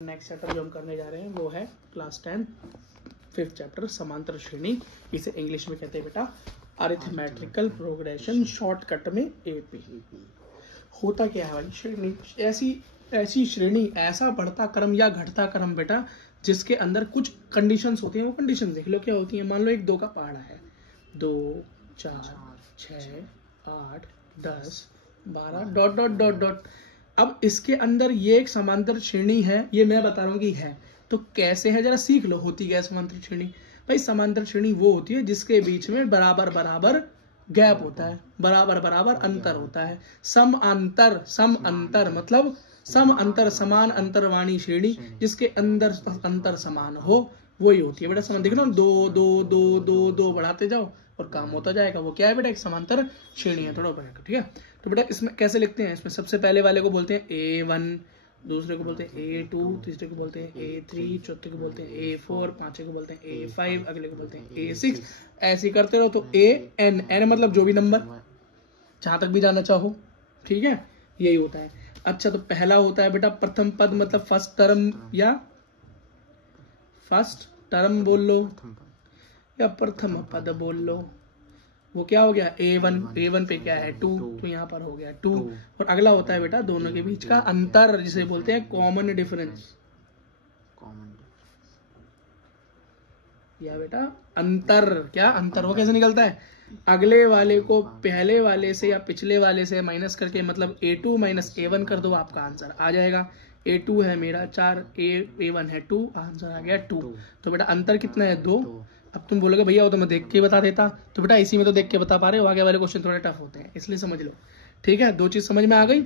Next chapter जो हम करने जा रहे हैं वो है क्लास 10 5th चैप्टर समांतर श्रेणी। इसे इंग्लिश में कहते हैं बेटा अरिथमेटिकल प्रोग्रेशन, शॉर्टकट में एपी। होता क्या है भाई, श्रेणी ऐसी श्रेणी, ऐसा बढ़ता क्रम या घटता क्रम बेटा जिसके अंदर कुछ कंडीशंस होती हैं। वो कंडीशन देख लो क्या होती हैं। मान लो एक 2 का पहाड़ा है, 2 4 6 8 10 12 डॉट डॉट डॉट डॉट। अब इसके अंदर ये एक समांतर श्रेणी है, ये मैं बता रहा हूँ कि है। तो कैसे है जरा सीख लो। होती क्या है समांतर श्रेणी? भाई समांतर श्रेणी वो होती है जिसके बीच में बराबर बराबर गैप होता है, बराबर बराबर अंतर होता है। सम अंतर मतलब सम अंतर, समान अंतरवाणी श्रेणी जिसके अंदर अंतर समान हो, वही होती है बेटा समान। देख लो 2 2 2 2 2 बढ़ाते जाओ और काम होता जाएगा। वो क्या है बेटा? एक समांतर श्रेणी है। थोड़ा बढ़ाकर, ठीक है। तो बेटा इसमें कैसे लिखते हैं? इसमें सबसे पहले वाले को बोलते हैं A1, दूसरे को बोलते हैं A2, तीसरे को बोलते हैं A3, चौथे को बोलते हैं A4, पांचवे को बोलते हैं A5, अगले को बोलते हैं A6। ऐसे करते रहो। तो AN, N मतलब जो भी नंबर, जहां तक भी जाना चाहो, ठीक है, यही होता है। अच्छा, तो पहला होता है बेटा प्रथम पद, मतलब फर्स्ट टर्म या फर्स्ट टर्म बोल लो या प्रथम पद बोल लो। वो क्या हो गया? A1 पे क्या है? 2, तो यहाँ पर हो गया 2। और अगला होता है बेटा दोनों के बीच का अंतर, जिसे बोलते हैं कॉमन डिफरेंस। या बेटा अंतर, क्या अंतर? वो कैसे निकलता है? अगले वाले को पहले वाले से या पिछले वाले से माइनस करके, मतलब A2 माइनस A1 कर दो, आपका आंसर आ जाएगा। A2 है मेरा 4, A1 है 2, आंसर आ गया 2। तो बेटा अंतर कितना है? 2। अब तुम बोलोगे भैया वो तो मैं देख के बता देता। तो बेटा इसी में तो देख के बता पा रहे हो, आगे वाले क्वेश्चन थोड़े टफ होते हैं, इसलिए समझ लो, ठीक है। 2 चीज समझ में आ गई।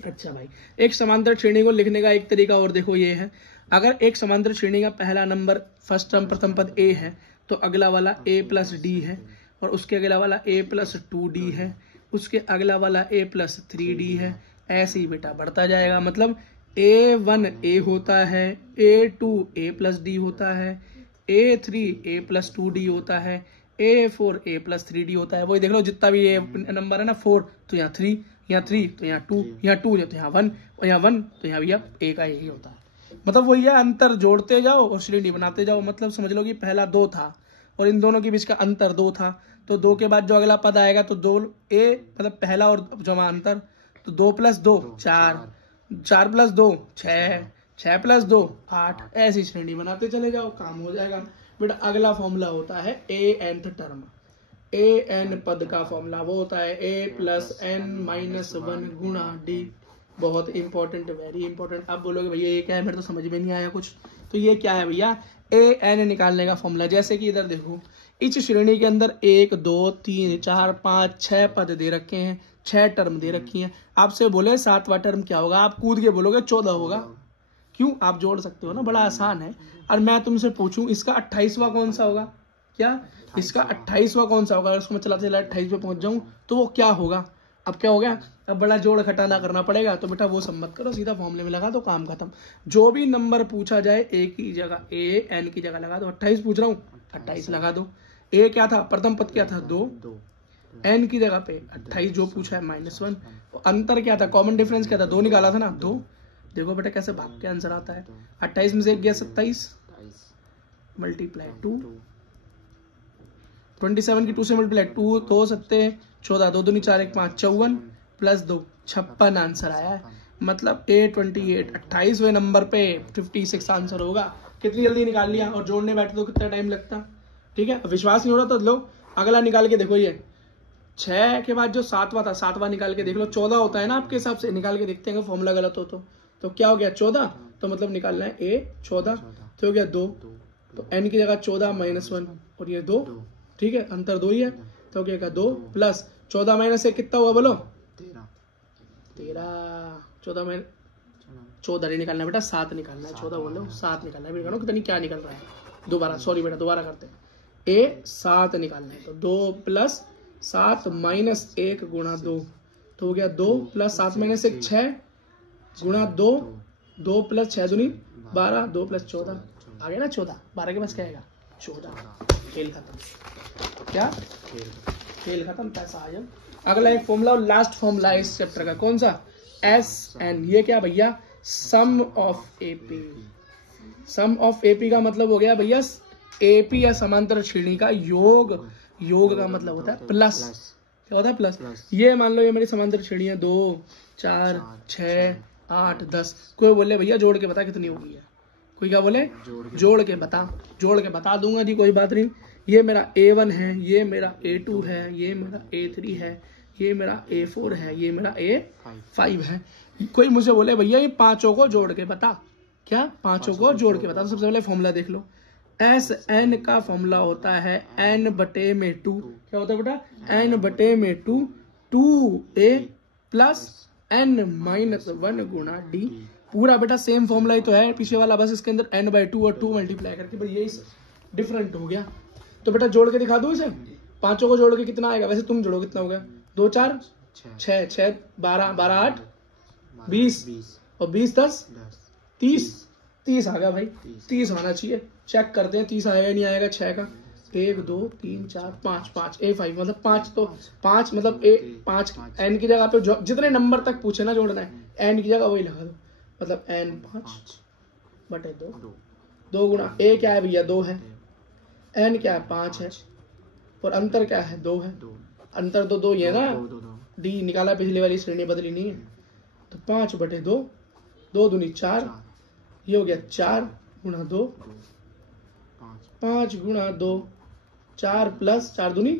अच्छा भाई, एक समांतर श्रेणी को लिखने का एक तरीका और देखो, ये है। अगर एक समांतर श्रेणी का पहला नंबर फर्स्ट टर्म प्रथम पद A है, तो अगला वाला A प्लस D है, और उसके अगला वाला A प्लस 2D है, उसके अगला वाला A प्लस 3D है। ऐसे ही बेटा बढ़ता जाएगा। मतलब A1 A होता है, A2 A प्लस D होता है, A3 A प्लस 2D होता है, A4 A प्लस 3D होता है। वही देख लो, जितना भी ये नंबर है ना, 4 तो यहाँ 3, यहाँ 3 तो यहाँ 2, यहाँ 2 तो यहाँ 1, और यहाँ 1 तो यहाँ भैया A का यही होता है। मतलब वही है, अंतर जोड़ते जाओ और श्रेणी बनाते जाओ। मतलब समझ लो कि पहला 2 था और इन दोनों के बीच का अंतर 2 था, तो 2 के बाद जो अगला पद आएगा तो 2 A, मतलब पहला और जमा अंतर, तो 2 प्लस 2 4, 4 प्लस 2 6, 6 प्लस 2 8। ऐसी श्रेणी बनाते चले जाओ, काम हो जाएगा बेटा। अगला फॉर्मूला होता है ANth टर्म। AN पद का फॉर्मूला वो होता है A प्लस N माइनस 1 गुणा D। बहुत इंपॉर्टेंट, वेरी इंपॉर्टेंट। अब बोलोगे भैया ये क्या है, मेरे तो समझ में नहीं आया कुछ। तो ये क्या है भैया? AN निकालने का फॉर्मूला। जैसे कि इधर देखो, इस श्रेणी के अंदर 1 2 3 4 5 6 पद दे रखे हैं, 6 टर्म दे रखी हैं। आपसे बोले 7वां टर्म क्या होगा, आप कूद के बोलोगे 14 होगा। क्यों? आप जोड़ सकते हो ना, बड़ा आसान है। और मैं तुमसे पूछूं इसका 28वां कौन सा होगा? क्या इसका 28वां कौन सा होगा? अगर उसको मैं चलाते चलाते 28 पे पहुंच जाऊं तो वो क्या होगा? अब क्या हो गया? अब बड़ा जोड़ घटाना करना पड़ेगा। तो बेटा वो सब मत करो, सीधा फॉर्मूले में लगा दो, काम खत्म। जो भी नंबर पूछा जाए A की जगह, AN की जगह लगा दो। 28 पूछ रहा हूँ, 28 लगा दो। A क्या था? प्रथम पद क्या था? 2। N की जगह पे 28 जो पूछा है -1। अंतर क्या था? कॉमन डिफरेंस क्या था? 2 निकाला था ना, 2। देखो बेटा कैसे भाग के आंसर आता है। 28 में से 1 गया 27, मल्टीप्लाई 2। 27 की 2 से मल्टीप्लाई 2, 2 सत्ते 14, 2 दूनी 4 1 5 54 प्लस 2 56 आंसर आया है। मतलब A28 28वें नंबर पे 56 आंसर होगा। कितनी जल्दी निकाल लिया। और जोड़ने बैठे तो कितना टाइम लगता? ठीक है, विश्वास नहीं हो रहा तो लो अगला निकाल के देखो। ये 6 के बाद जो 7वां था, 7वां निकाल के देख लो। 14 होता है ना आपके हिसाब से, निकाल के देखते हैं फॉर्मूला गलत हो तो क्या हो गया? 14। तो मतलब निकालना है A 14, तो हो गया 2। तो N की जगह 14 -1 और ये 2, ठीक है, अंतर 2 ही है। तो क्या होगा? 2 प्लस 14 माइनस 1 कितना हुआ बोलो? 13। 14 में 14 नहीं निकालना बेटा, 7 निकालना है। 14 बोलो, 7 निकालना है। पता नहीं क्या निकल रहा है। दोबारा, सॉरी बेटा, दोबारा करते हैं। A 7 निकालना है, तो 2 प्लस 7 माइनस 1 गुणा 2, तो हो गया 2 प्लस 7 माइनस 1 6 गुणा 2, 2 प्लस 6 दूनी 12, 2 प्लस 14 आ गया ना 14। 12 के पास क्या आएगा? 14। खेल खत्म। क्या? खेल खत्म, पैसा आ जाओ। अगला एक फॉर्मूला, लास्ट फॉर्मूला इस चैप्टर का, कौन सा? SN। ये क्या भैया? Sum of AP. Sum of AP का मतलब हो गया भैया एपी या समांतर श्रेणी का योग। योग का मतलब होता है प्लस। क्या होता है? प्लस। ये मान लो ये मेरी समांतर श्रेणी है 2 4 6 8 10। कोई बोले भैया जोड़ के बता कितनी होगी है। कोई क्या बोले? जोड़ के बता। जोड़ के बता दूंगा जी, कोई बात नहीं। ये मेरा A1 है, ये मेरा A2 है, ये मेरा A3 है, ये मेरा A4 है, ये मेरा A5 है। कोई मुझे बोले भैया ये पांचों को जोड़ के बता। क्या? पांचों को जोड़ के बता। तो सबसे पहले फॉर्मूला देख लो। एस एन का फॉर्मूला होता है n बटे में 2। क्या होता है बेटा? n बटे में 2 2a प्लस n माइनस 1 गुणा d। पूरा बेटा सेम फॉर्मूला ही तो है पीछे वाला, बस इसके अंदर n/2 और 2 मल्टीप्लाई करके भाई यही डिफरेंट हो गया। तो बेटा जोड़ के दिखा दूं इसे। पांचों को जोड़ के कितना आएगा? वैसे तुम जोड़ो कितना हो गया? 2 4 6 6 12 12 8 20 और 20 10 30 30 आ गया भाई। 30 आना चाहिए। चेक करते हैं 30 आएगा नहीं आएगा। 6 का 1 2 3 4 5 5 A5 मतलब 5। तो 5 मतलब A5 n की जगह पे जितने नंबर तक पूछे ना जोड़ना है n की जगह वही लगा दो। मतलब n5 बटे 2। 2 गुणा A क्या है भैया? 2 है। n क्या है? 5 है। और अंतर क्या है? 2 है। अंतर तो 2 ही है ना। d निकाला, पिछली वाली श्रेणी बदली नहीं है। तो 5 बटे 2 2 दूनी 4। ये हो गया 4 गुणा 2 5 गुणा 2 4 प्लस 4 दूनी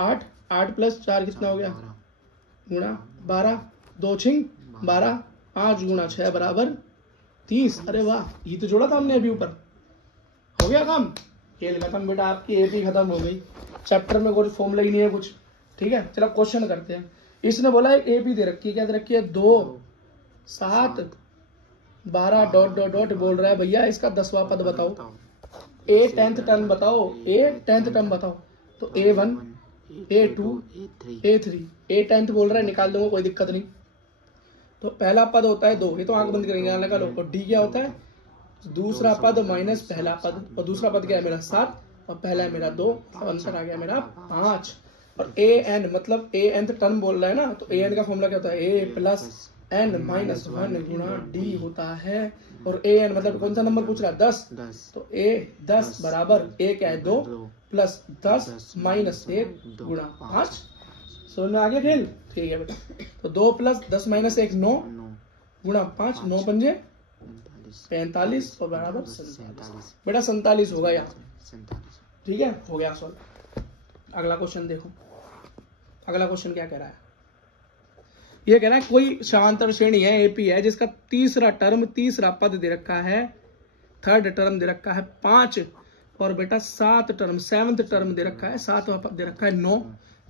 8 8 प्लस 4 कितना हो गया? गुणा 12 2 छिंग 12 5 गुणा 6 बराबर 30। अरे वाह, ये तो जोड़ा था हमने अभी ऊपर। हो गया काम। खेल खत्म बेटा, आपकी एपी खत्म हो गई। चैप्टर में कोई फॉर्मूला ही नहीं है कुछ। ठीक है, चलो क्वेश्चन करते हैं। इसने बोला है एपी दे रखी है। क्या दे रखी है? 2 7 12 डॉट डॉट डॉट बोल रहा है भैया इसका 10वां पद बताओ। A 10th टर्म बताओ। A 10th टर्म बताओ। तो A1 A2 A3 A 10th बोल रहा है, निकाल दूंगा कोई दिक्कत नहीं। तो पहला पद होता है 2, ये तो आंख बंद करेंगे यहाँ लगा लो। और D क्या होता है? दूसरा पद माइनस पहला पद। और दूसरा पद क्या है मेरा? 7 और पहला है मेरा 2। तो आंसर आ गया मेरा 5। और AN मतलब A nth टर्म बोल रहा है ना, तो AN का फॉर्मूला क्या होता है? A प्लस n माइनस 1 गुणा d होता है। और an मतलब कौन सा नंबर पूछ रहा है? 10। तो a 10 बराबर a क्या है? 2 प्लस 10 माइनस 1 गुणा 5। समझ में आ गया खेल? ठीक है बेटा। तो 2 प्लस 10 माइनस 1 9 गुणा 5 9 पंजे 45 और बराबर 47। बेटा 47 होगा यहाँ। ठीक है, हो गया सॉल्व। अगला क्वेश्चन देखो। अगला क्वेश्चन क्या कह रहा है? ये कह रहा है कोई समांतर श्रेणी है एपी है जिसका तीसरा पद दे रखा है, थर्ड टर्म दे रखा है 5 और बेटा 7 टर्म 7th टर्म दे रखा है, 7वां पद दे रखा है 9।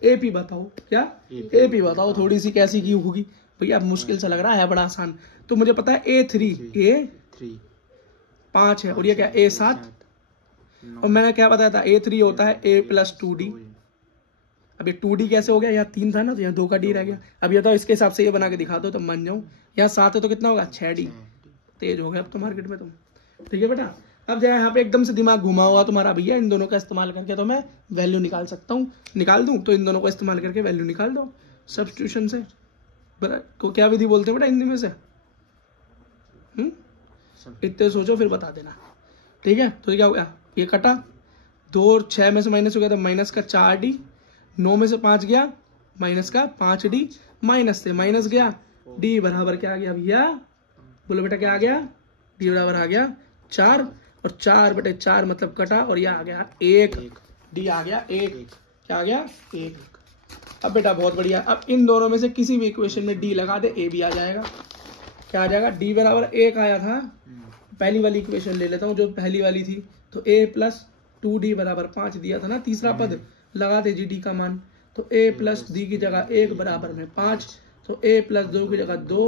एपी बताओ। क्या? एपी बताओ। थोड़ी सी कैसी की होगी भैया? मुश्किल सा लग रहा है, बड़ा आसान। तो मुझे पता है A3 5 है और ये क्या? A7। और मैंने क्या बताया था? A3 होता है A प्लस 2D। अब ये 2D कैसे हो गया? यहाँ 3 था ना, तो यहाँ 2 का D रह गया। अब ये तो इसके हिसाब से ये बना के दिखा दो तो मान जाऊँ। यहाँ 7 है तो कितना होगा? 6D। तेज हो गया अब तो मार्केट में तुम। ठीक है बेटा, अब जरा यहाँ पे एकदम से दिमाग घुमा हुआ तुम्हारा भैया, इन दोनों का इस्तेमाल करके तो मैं वैल्यू निकाल सकता हूँ। निकाल दूँ तो इन दोनों को इस्तेमाल करके वैल्यू निकाल दो सब्स्टिट्यूशन से। को क्या विधि बोलते हैं बेटा हिंदी में से? इतने सोचो फिर बता देना। ठीक है, तो क्या हो गया? ये कटा 2 और 6 में से माइनस हो गया तो माइनस का 4D। 9 में से 5 गया माइनस का 5D। माइनस से माइनस गया, D बराबर क्या आ गया भैया? बोलो बेटा क्या आ गया? D बराबर आ गया 4 और 4 बटे 4 मतलब कटा और यह आ गया 1। D आ गया 1। क्या आ गया? 1। अब बेटा बहुत बढ़िया, अब इन दोनों में से किसी भी इक्वेशन में D लगा दे, A भी आ जाएगा। क्या आ जाएगा? D बराबर 1 आया था। पहली वाली इक्वेशन ले लेता हूँ जो पहली वाली थी। तो A प्लस 2D बराबर 5 दिया था ना, तीसरा पद लगा दे जी D का मान। तो A प्लस D की जगह 1 बराबर में 5। तो A प्लस 2 की जगह 2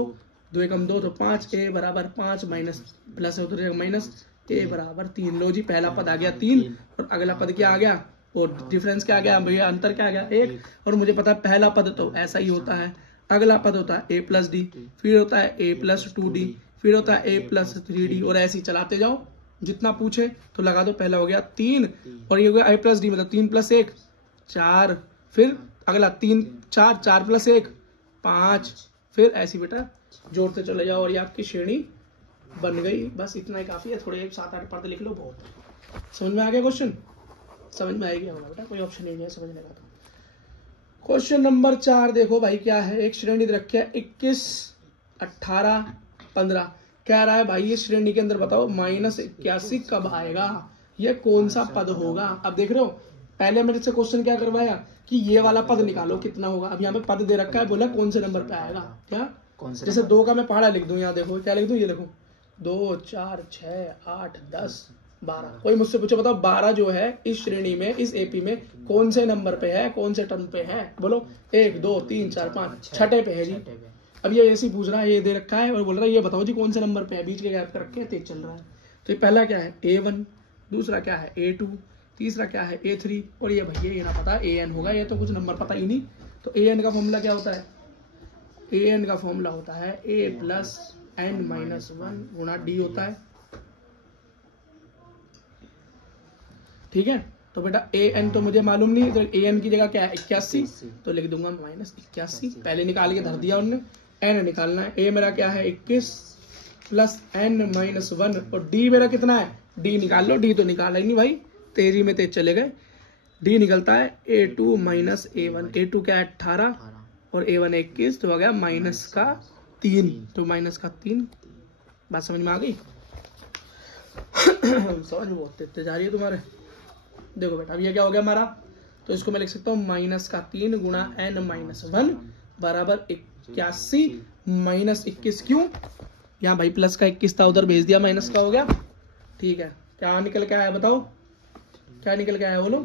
2 एकम 2 तो 5। A बराबर 5 माइनस प्लस है उधर जगह माइनस, A बराबर 3। लो जी पहला पद आ गया 3 और अगला पद क्या आ गया? और डिफरेंस क्या आ गया भैया? अंतर क्या आ गया? 1। और मुझे पता है पहला पद तो ऐसा ही होता है, अगला पद होता है A प्लस D, फिर होता है A प्लस 2D, फिर होता है A प्लस 3D और ऐसे ही चलाते जाओ। जितना पूछे तो लगा दो। पहला हो गया 3 और ये हो गया A प्लस D मतलब 3 प्लस 1 4, फिर अगला 3 4 4 प्लस 1 5, फिर ऐसी बेटा जोड़ते चले जाओ और ये आपकी श्रेणी बन गई, बस इतना ही काफी है, थोड़े 7-8 पद लिख लो बहुत। समझ में आ गया क्वेश्चन? समझ में आएगी होगा बेटा, कोई ऑप्शन नहीं है समझने का। तो क्वेश्चन नंबर 4 देखो भाई क्या है, एक श्रेणी दे रखी है 21, 18, 15। कह रहा है भाई ये श्रेणी के अंदर बताओ -81 कब आएगा, ये कौन सा पद होगा। अब देख रहे हो पहले मेरे से क्वेश्चन क्या करवाया कि ये वाला पद निकालो कितना होगा। अब यहाँ पे पद दे रखा है, बोला कौन से नंबर पे आएगा। क्या जैसे 2 का मैं पहाड़ा लिख दूं, यहाँ देखो क्या लिख दूं, ये देखो 2, 4, 6, 8, 10, 12। कोई मुझसे पूछो बताओ 12 जो है इस श्रेणी में, इस एपी में कौन से नंबर पे है, कौन से टर्म पे है, बोलो 1, 2, 3, 4, 5, छठे पे है जी। अब ये ऐसे ही पूछ रहा है, ये दे रखा है और बोल रहा है ये बताओ जी कौन से नंबर पे है, बीच के गैप कर रखे हैं, तेज चल रहा है। तो ये पहला क्या है A1, दूसरा क्या है A2, तीसरा क्या है A3 और ये भैया ये ना पता AN होगा, ये तो कुछ नंबर पता ही नहीं। तो AN का फॉर्मूला क्या होता है, AN का फॉर्मूला होता है A + n-1 गुणा D होता है, ठीक है। तो बेटा AN तो मुझे मालूम नहीं, तो AN की जगह क्या है 81, तो लिख दूंगा -81, पहले निकाल के धर दिया उन्होंने। n निकालना है, A मेरा क्या है 21 + n-1 और D मेरा कितना है, D निकाल लो, D तो निकाला ही नहीं भाई, तेजी में तेज चले गए। D निकलता है A2 - A1, A2 क्या है 18 और A1 21, तो हो गया -3, तो -3। बात समझ में आ गई? समझ बहुत तेज जा रही है तुम्हारे। देखो बेटा अब ये क्या हो गया हमारा, तो इसको मैं लिख सकता हूँ -3 गुणा n-1 बराबर 81 -21। क्यों, यहाँ भाई प्लस का 21 था, उधर भेज दिया, माइनस का हो गया, ठीक है। क्या निकल के आया बताओ, क्या निकल के आया बोलो,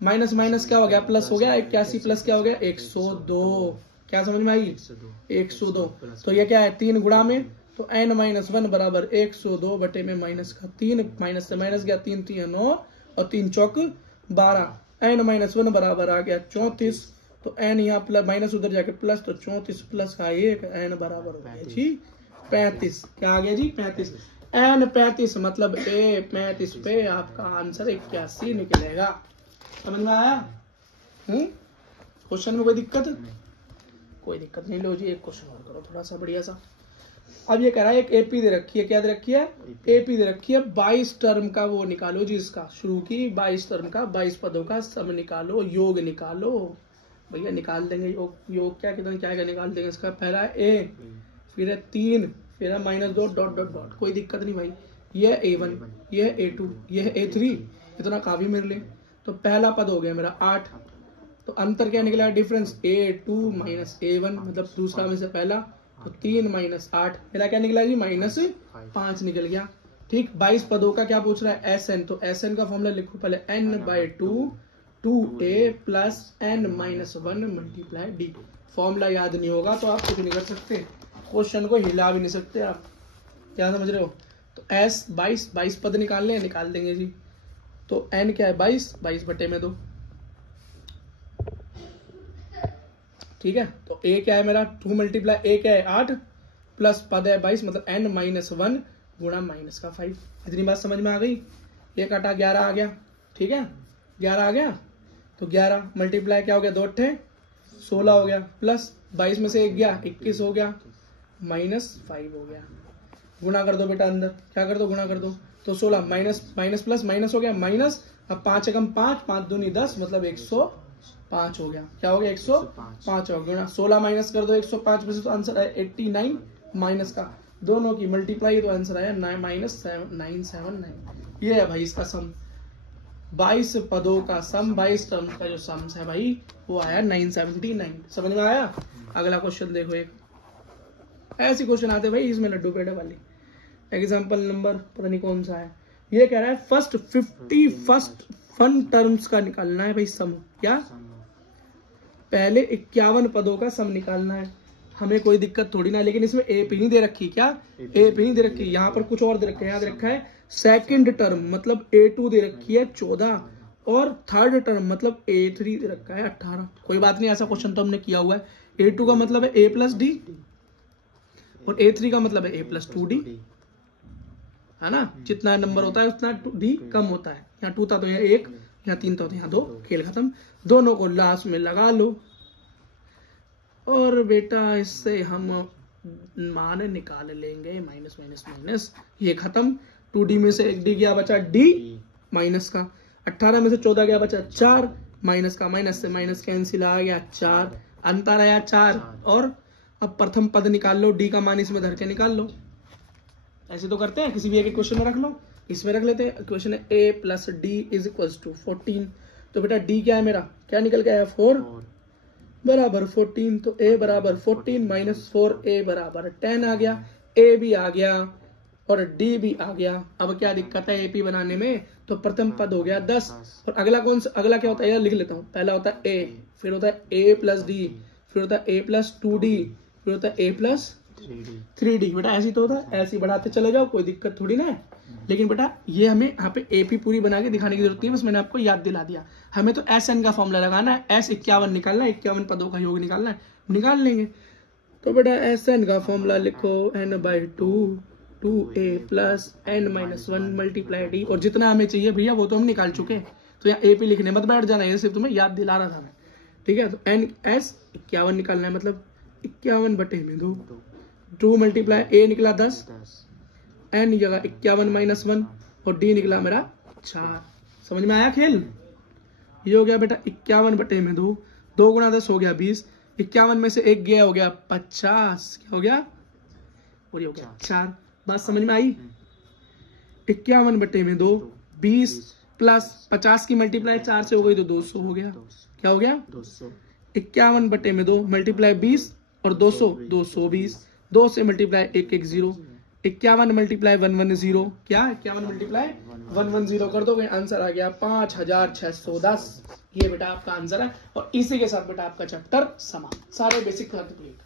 माइनस माइनस क्या हो गया, प्लस हो गया, 81 प्लस क्या हो गया 102। क्या समझ में आई, 102। तो ये क्या है 3 गुणा में, तो n-1 बराबर 102 बटे में -3, माइनस से माइनस गया, 3 3 9 और 3 चौक 12, n-1 बराबर आ गया 34। तो n यहाँ प्लस माइनस उधर जाके प्लस, तो 34 प्लस का 1, n बराबर हो गया जी 35। क्या आ गया जी 35, n 35 मतलब A 35 पे आपका आंसर 81 निकलेगा। समझ में आया? क्वेश्चन में कोई दिक्कत? कोई दिक्कत नहीं। लो जी एक क्वेश्चन और करो थोड़ा सा बढ़िया सा। अब ये कह रहा है एक एपी दे रखी है, क्या दे रखी है, एपी दे रखी है, 22 टर्म का वो निकालो जी, इसका शुरू की 22 टर्म का 22 पदों का सम निकालो, योग निकालो। भैया निकाल देंगे योग, योग क्या कितना क्या है निकाल देंगे। इसका पहला है A, फिर है 3, फिर है -2 डॉट डॉट डॉट, कोई दिक्कत नहीं भाई। ये है A1, ये है A2, ये है A3, इतना काफी मेरे लिए। तो पहला पद हो गया मेरा 8, तो अंतर क्या निकला, डिफरेंस A2 - A1 मतलब दूसरा में से पहला, तो 3 - 8 मेरा क्या निकला जी -5 निकल गया। ठीक, 22 पदों का क्या पूछ रहा है SN, तो SN का फॉर्मूला लिखो पहले n/2 2a + n-1 × d। Formula याद नहीं होगा तो आप कुछ नहीं कर सकते, क्वेश्चन को हिला भी नहीं सकते आप। क्या समझ रहे हो? तो S 22 पद निकालने निकाल देंगे जी। तो n क्या है 22 बटे में 2, ठीक है। तो a क्या है मेरा 2 × a क्या है 8 प्लस पद है 22 मतलब n-1 गुणा माइनस का 5। इतनी बात समझ में आ गई। ये काटा 11 आ गया, ठीक है 11 आ गया, तो 11 मल्टीप्लाई क्या हो गया 2 × 16 हो गया, प्लस 22 में से 1 गया 21 हो गया, -5 हो गया। गुणा कर दो बेटा अंदर, क्या कर दो गुणा कर दो, तो 16 माइनस प्लस माइनस हो गया माइनस, अब 5 एकम 5, 5 दूनी 10 मतलब 105 हो गया। क्या हो गया 105 हो गया। 16 माइनस कर दो 105 में से, तो आंसर है 89, माइनस का दोनों की मल्टीप्लाई, तो आंसर आया -979। ये है भाई इसका सम, 22 पदों का सम, 22 टर्म का जो सम है भाई वो आया 979। समझ में आया? अगला क्वेश्चन देखो, एक ऐसी क्वेश्चन आते भाई इसमें लड्डू पेड़े वाली। एग्जाम्पल नंबर पता नहीं कौन सा है। ये कह रहा है फर्स्ट 51 फन टर्म्स का निकालना है भाई सम। क्या? पहले 51 पदों का सम निकालना है। हमें कोई दिक्कत थोड़ी ना, लेकिन इसमें ए पी नहीं दे रखी। क्या ए पी नहीं दे रखी? यहाँ पर कुछ और दे रखा है, याद रखा है सेकंड टर्म मतलब A2 दे रखी है 14 और थर्ड टर्म मतलब A3 दे रखा है 18। कोई बात नहीं, ऐसा क्वेश्चन तो हमने किया हुआ है। A2 का मतलब है A + D और A3 का मतलब है A + 2D, है ना। जितना नंबर होता है उतना D कम होता है। यहाँ 2 था तो यहाँ 1, यहाँ 3 था तो यहाँ 2, खेल खत्म। दोनों को लास्ट में लगा लो और बेटा इससे हम मान निकाल लेंगे, माइनस माइनस माइनस, ये खत्म। 2d में से 1d गया, बचा d माइनस का। 18 में से 14 गया, बचा 4 माइनस का। माइनस से माइनस कैंसिल, आ गया 4, अंतर आया 4। और अब प्रथम पद निकाल लो, d का मान इसमें धर के निकाल लो। ऐसे तो करते हैं, किसी भी एक क्वेश्चन में रख लो। इसमें रख लेते हैं, क्वेश्चन है a plus D is equal to 14। तो बेटा d क्या है मेरा, क्या निकल के आया, 4 बराबर 14। तो a बराबर 14 माइनस 4a बराबर 10 आ गया। a भी आ गया और d भी आ गया। अब क्या दिक्कत है AP बनाने में, तो प्रथम पद हो गया 10। और अगला कौन सा, अगला क्या होता है, लिख लेता हूँ। पहला होता है a, फिर होता है a प्लस डी, फिर होता है a प्लस 2d, फिर होता है a प्लस 3d। बेटा ऐसी तो होता है, ऐसी बढ़ाते चले जाओ, कोई दिक्कत थोड़ी ना है। लेकिन बेटा ये हमें यहाँ पे AP पूरी बना के दिखाने की जरूरत नहीं है, बस मैंने आपको याद दिला दिया। हमें तो SN का फॉर्मूला लगाना है, S 51 निकालना है, 51 पदों का योग निकालना है, निकाल लेंगे। तो बेटा SN का फॉर्मूला लिखो n/2 2a plus n-1 multiply d, और जितना हमें चाहिए भैया वो तो हम निकाल चुके हैं। तो यहाँ AP लिखने मत बैठ जाना, ये सिर्फ तुम्हें याद दिला रहा था मैं, ठीक है। तो NS 51 निकालना है, मतलब 51/2, 2 मल्टीप्लाई a निकला 10, n जगह 51 माइनस 1 और d निकला मेरा 4। समझ में आया खेल। ये हो गया बेटा 51/2, 2 गुणा 10 हो गया 20, 51 में से 1 गया हो गया 50, क्या हो गया, और ये हो गया 4। बात समझ में आई। 51/2 20 प्लस 50 की मल्टीप्लाई 4 से हो गई तो 200 हो गया, क्या हो गया 200। 51/2 मल्टीप्लाई 20 और 200 220, 2 से मल्टीप्लाई 1 1 0, 51 मल्टीप्लाई 1 1 0, क्या 51 मल्टीप्लाई 1 1 0 कर दोगे, आंसर आ गया 5610। ये बेटा आपका आंसर है। और इसी के साथ बेटा आपका चैप्टर समाप्त, सारे बेसिक कंप्लीट।